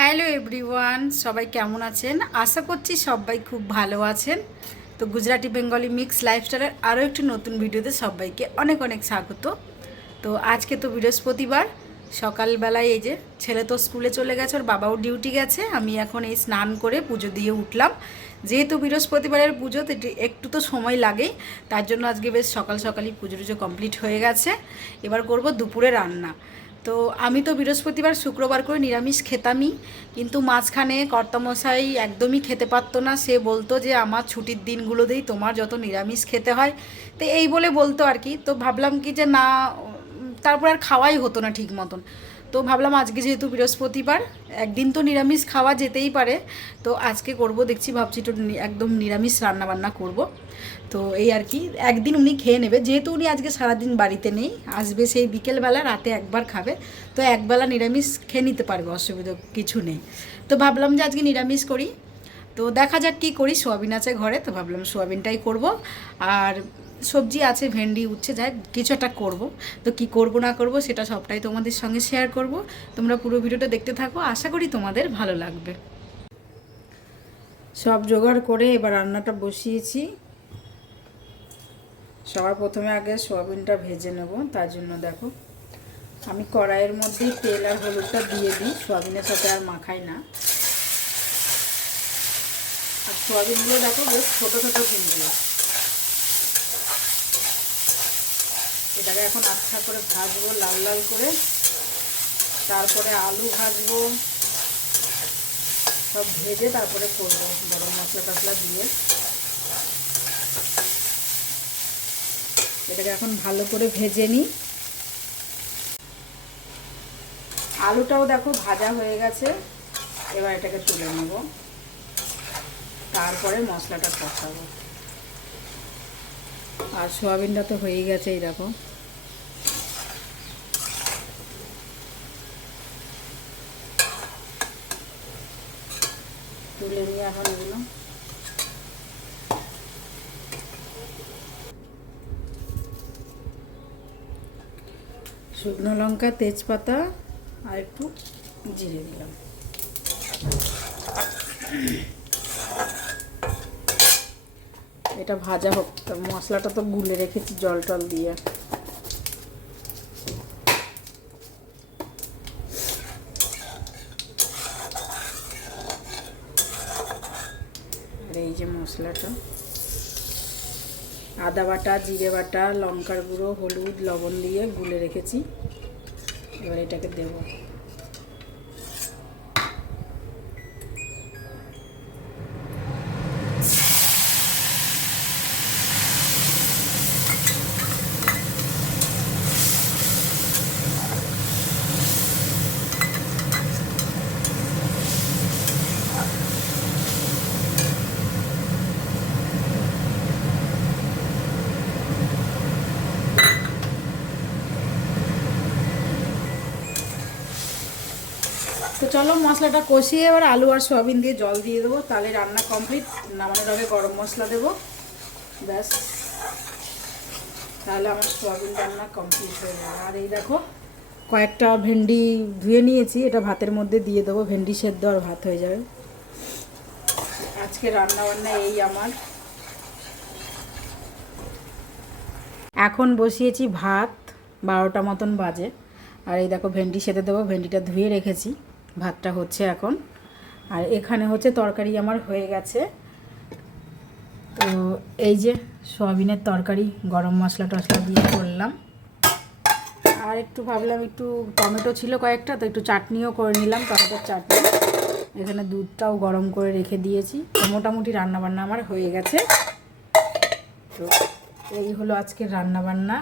Hello everyone, সবাই কেমন আছেন? আশা করছি সবাই খুব ভালো আছেন। তো গুজরাটি বেঙ্গলি মিক্স লাইফস্টাইলের আরও একটি নতুন ভিডিওতে সবাইকে অনেক অনেক স্বাগত। তো আজকে তো বৃহস্পতিবার, সকালবেলায় এই যে ছেলে তো স্কুলে চলে গেছে, ওর বাবাও ডিউটি গেছে। আমি এখন এই স্নান করে পুজো দিয়ে উঠলাম। যেহেতু বৃহস্পতিবারের পুজো, তো একটু তো সময় লাগেই, তার জন্য আজকে বেশ সকাল সকালই পুজো টুজো কমপ্লিট হয়ে গেছে। এবার করব দুপুরে রান্না। তো আমি তো বৃহস্পতিবার শুক্রবার করে নিরামিষ খেতামই, কিন্তু মাঝখানে কর্তামশাই একদমই খেতে পারতো না। সে বলতো যে আমার ছুটির দিনগুলোতেই তোমার যত নিরামিষ খেতে হয়, তো এই বলে বলতো আর কি। তো ভাবলাম কি যে না, তারপর আর খাওয়াই হতো না ঠিক মতন। তো ভাবলাম আজকে যেহেতু বৃহস্পতিবার, একদিন তো নিরামিষ খাওয়া যেতেই পারে। তো আজকে করব, দেখছি ভাবছি একটু একদম নিরামিষ রান্নাবান্না করব। তো এই আর কি, একদিন উনি খেয়ে নেবে, যেহেতু উনি আজকে সারাদিন বাড়িতে নেই, আসবে সেই বিকেলবেলা, রাতে একবার খাবে। তো একবেলা নিরামিষ খেয়ে নিতে পারবে, অসুবিধা কিছু নেই। তো ভাবলাম যে আজকে নিরামিষ করি। তো দেখা যাক কী করি, সোয়াবিন আছে ঘরে, তো ভাবলাম সোয়াবিনটাই করব। আর সবজি আছে, ভেন্ডি উচ্ছে, যাই কিছু একটা করবো। তো কি করব না করব সেটা সবটাই তোমাদের সঙ্গে শেয়ার করব। তোমরা পুরো ভিডিওটা দেখতে থাকো, আশা করি তোমাদের ভালো লাগবে। সব জোগাড় করে এবার রান্নাটা বসিয়েছি। সবার প্রথমে আগে সোয়াবিনটা ভেজে নেব, তার জন্য দেখো আমি কড়াইয়ের মধ্যেই তেল আর হলুদটা দিয়ে দিই, সোয়াবিনের সাথে আর মাখাই না। আর সোয়াবিনগুলো দেখো বেশ ছোটো ছোটো কিন্তু। এটাকে এখন আচ্ছা করে ভাজবো, লাল লাল করে। তারপরে আলু ভাজবো, সব ভেজে তারপরে করবো গরম মশলা টশলা দিয়ে। এটাকে এখন ভালো করে ভেজে নিই। আলুটাও দেখো ভাজা হয়ে গেছে, এবার এটাকে তুলে নেব, তারপরে মশলাটা কষাবো। আর সোয়াবিনটা তো হয়েই গেছে, এই দেখো। তুলে নিয়ে এখন এগুলো শুকনো লঙ্কা, তেজপাতা আর একটু জিরে দিলাম। এটা ভাজা হোক, মশলাটা তো গুলে রেখেছি জল টল দিয়ে। আর এই যে মশলাটা, আদা বাটা, জিরে বাটা, লঙ্কার গুঁড়ো, হলুদ, লবণ দিয়ে গুলে রেখেছি। এবার এটাকে দেবো। তো চলো মশলাটা কষিয়ে এবার আলু আর সয়াবিন দিয়ে জল দিয়ে দেবো, তাহলে রান্না কমপ্লিট। নামানোর আগে গরম মশলা দেবো, ব্যাস, তাহলে আমার সয়াবিন রান্না কমপ্লিট হয়ে যাবে। আর এই দেখো কয়েকটা ভেন্ডি ধুয়ে নিয়েছি, এটা ভাতের মধ্যে দিয়ে দেবো, ভেন্ডি সেদ্ধ আর ভাত হয়ে যাবে। আজকে রান্না বান্না এই আমার। এখন বসিয়েছি ভাত, 12টা মতন বাজে। আর এই দেখো ভেন্ডি সেদ্ধ দেবো, ভেন্ডিটা ধুয়ে রেখেছি, ভাতটা হচ্ছে এখন। আর এখানে হচ্ছে তরকারি আমার হয়ে গেছে। তো এই যে সয়াবিনের তরকারি, গরম মশলা টশলা দিয়ে করলাম। আর একটু ভাবলাম একটু টমেটো ছিল কয়েকটা, তো একটু চাটনিও করে নিলাম, টমেটোর চাটনি। এখানে দুধটাও গরম করে রেখে দিয়েছি। তো মোটামুটি রান্নাবান্না আমার হয়ে গেছে। তো এই হলো আজকের রান্নাবান্না।